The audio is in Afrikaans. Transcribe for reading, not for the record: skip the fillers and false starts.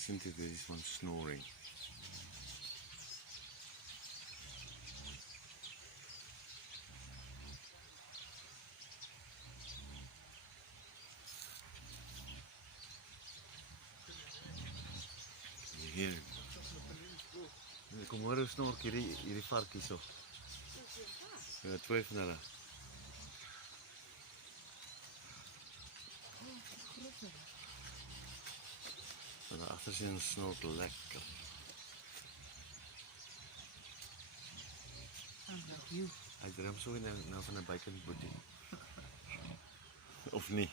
listen to this one snoring. Hier. Kom hoor hoe snork hierdie varkies so. Ja, twee van hulle. En daar agter sien snork lekker. Hy droom so nou van 'n bacon boetie. Of nie?